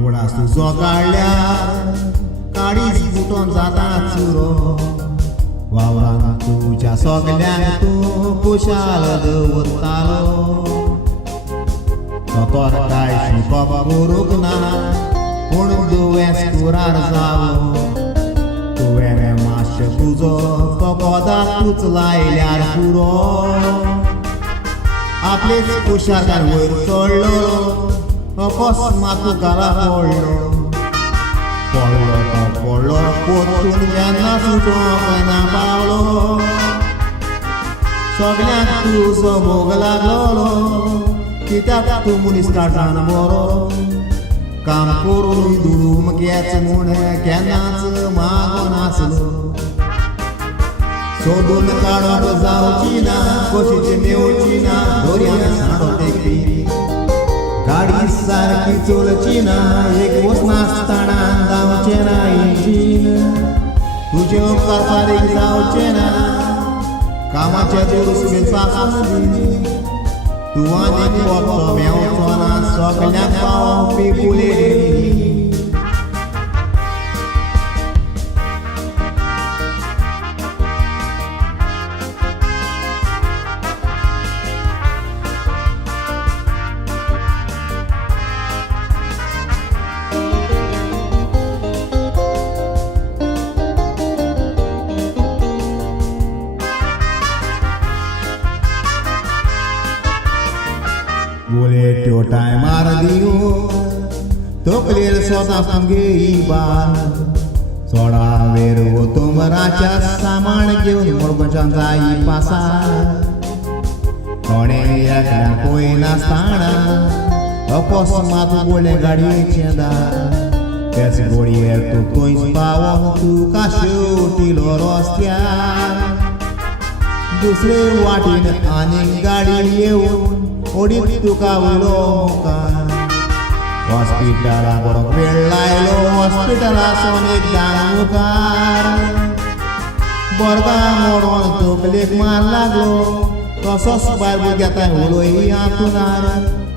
उगडास तुजो काडल्यार काडीच फुटोन जाता चुरो वावरान तुज्या सगल्यांक तूं खुशाल दवरतालो तोर काय शिकोप करूंक ना पूण दुयेंस कुरार जावो तुवें मातशें तुजो तो कोदाकूच लायल्यार पुरो आपलेच कुशाकार वयर चडलो अकस्मात घरा पडलो तो पडलो पोतून जेन्ना सुटोंक ना पावलो सगल्यांक तुजो मोग लागलो कित्याक तूं मनीस काडटान बरो काम करून धुडूम घेच म्हूण केन्नाच मागो नासलो सोदून काडप जावची ना कशीच मेवची ना दोरयान साडो तेकपी गाडी सारकी चलची ना एक वस नासतना जावचें ना इंजीन तुजें उपकार फारीक जावचें ना कामाचे दिवस पासून दी तूं आनीक वखदो मेवचो ना सगल्यांक पावोवपी बुलेट बुलेट्यो टायमार दिवन तकलेर स्वता घेयबार चोडा वेर वतोमराच्या सामान घेवन मुळगोंच्यान जायी पासार कोणें एकल्याक पळयनासतना अकस्मात गोळे गाडयेचें दार तेच घडयेर तूं थंयच पावोन तुका शेवटिलो रस्त्यार दुसरे वाटेन आनीक गाडी येवन ओडीत तुका उलो मुखार हॉस्पिटलाक व्हरोंक वेळ लायलो हॉस्पिटलासून एकदां मुखार बरगां मोडोन तकलेक मार लागलो तसोच भायर भुरग्यां उलोय हातुनार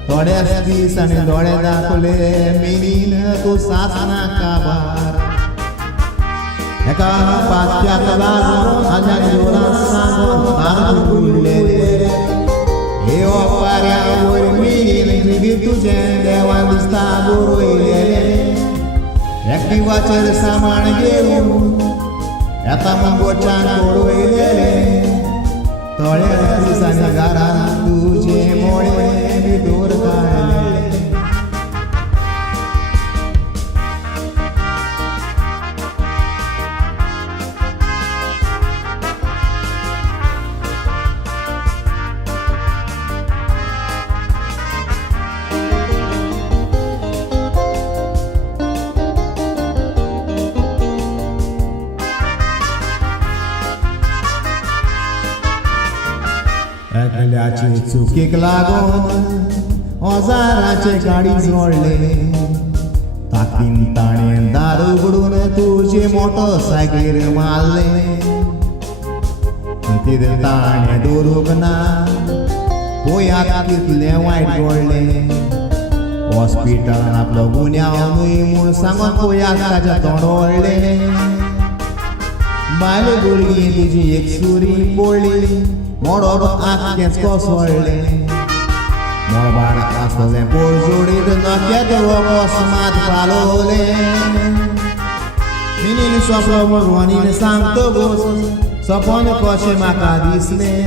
थोड्याच दिसांनी दोळे दाखले मिनीन तूं सासना काबार एका पात्याक लागून आज्यान जोरान सांगून उडलेले हे ओपाऱ्या वयर मिनीन बी तुजें देवान दिसता बरयलेलें एक्टिवाचेर सामान घेवन येता मंगोच्यान पळयलेलें थोड्या दिसांनी घरान तुजें मोळें भितर काडलें एकल्याचे चुकीक लागून ओजाराचे गाडी जोडले ताकीन ताणें दार उगडून तुजे मोटरसायकलीर मारले तिथे ताणें दवरूंक ना पळयात कितलें वायट घडलें हॉस्पिटलान आपलो गुन्यांव न्हय म्हूण सांगून पळयात ताचें तोंड वळलें बायल भुरगीं तुजी एक सुरी पडली मोडोन आख्खेंच कोसळ्ळें मोळबार आसलें पोळ जोडीत नखेत अकस्मात पालोलें मिनीन सोंपलो म्हूण रोनीन सांगतकूच सोंपोन कशें म्हाका दिसलें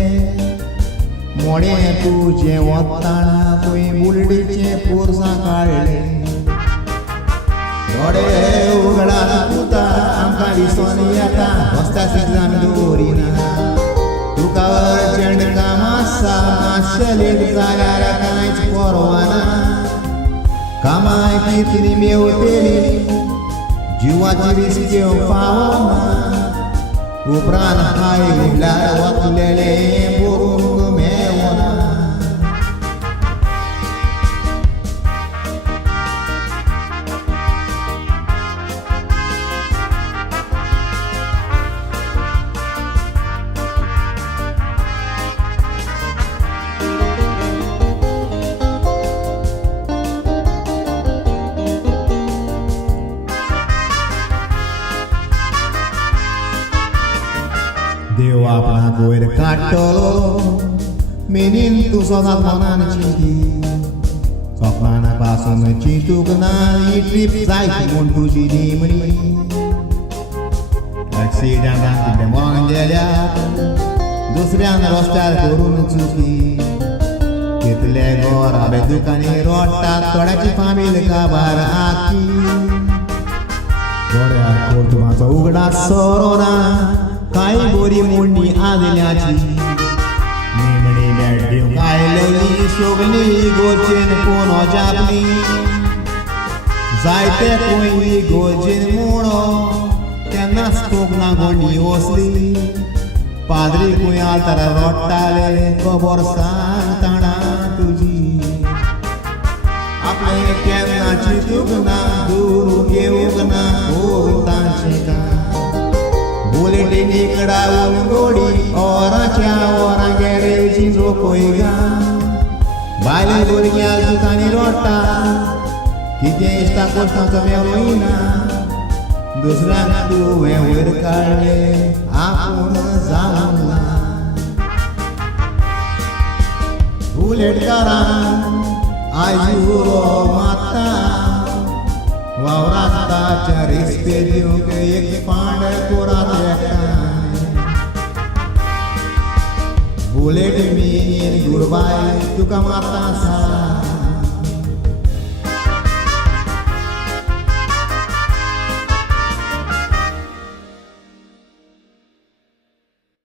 मोडें तुजें वताना पळय बुलडीचें पोरसां काडलें थोडे उगडात तुता आमकां दिसोन येता रस्त्या सिग्नल दवरिना तुका अर्जंट काम आसा मातशें लेट जाल्यार कांयच परवाना कामां कितली मेवतेली जिवाची रिस्क घेवंक पावना उपरांत हाय म्हणल्यार वतलेलें बरोवंक मेवना आपणाक वयर काडटलो मेनीन तूं सदांच मनान चिंती स्वप्नान पासून चिंतूक ना ही ट्रीप जायची म्हूण तुजी निमणी एक्सिडेंटान कितें मरण गेल्यात दुसऱ्यान रस्त्यार करून चुकी कितले गोराबे दुकानी रोडटात थोड्याची फामील काबार आखी गोऱ्याक पोर्तुगाचो उगडास सोरो ना कांय बोरी मोडणी आदल्याची निमणी मेड्ड्यो आयलली सोगली गोरचेन कोण जापली जायते कोयली गोरचेन मुळो तेन्नाच कोकणा गोंडी वसली पाद्री कुंयाल तर रोडटाले खबर सांगताना तुजी आपले केन्ना चिंतूक ना दूर घेवूंक ना तांचे का बुलेटिनी कडावून गोडी ओराच्या ओरा गॅरेजी रोखोयगा बायले भुरग्याक दुकानी रोडटा कितें इश्टा कोश्टाचो मेळोयना दुसऱ्याक तुवें वयर काडले आपूण जावंक ना बुलेटकारान आयुरो माता वावरांत ताच्या रिस्ते दिवंक एक पांड कोरात एकठांय बुलेट मीन गुडबाय तुका माता सा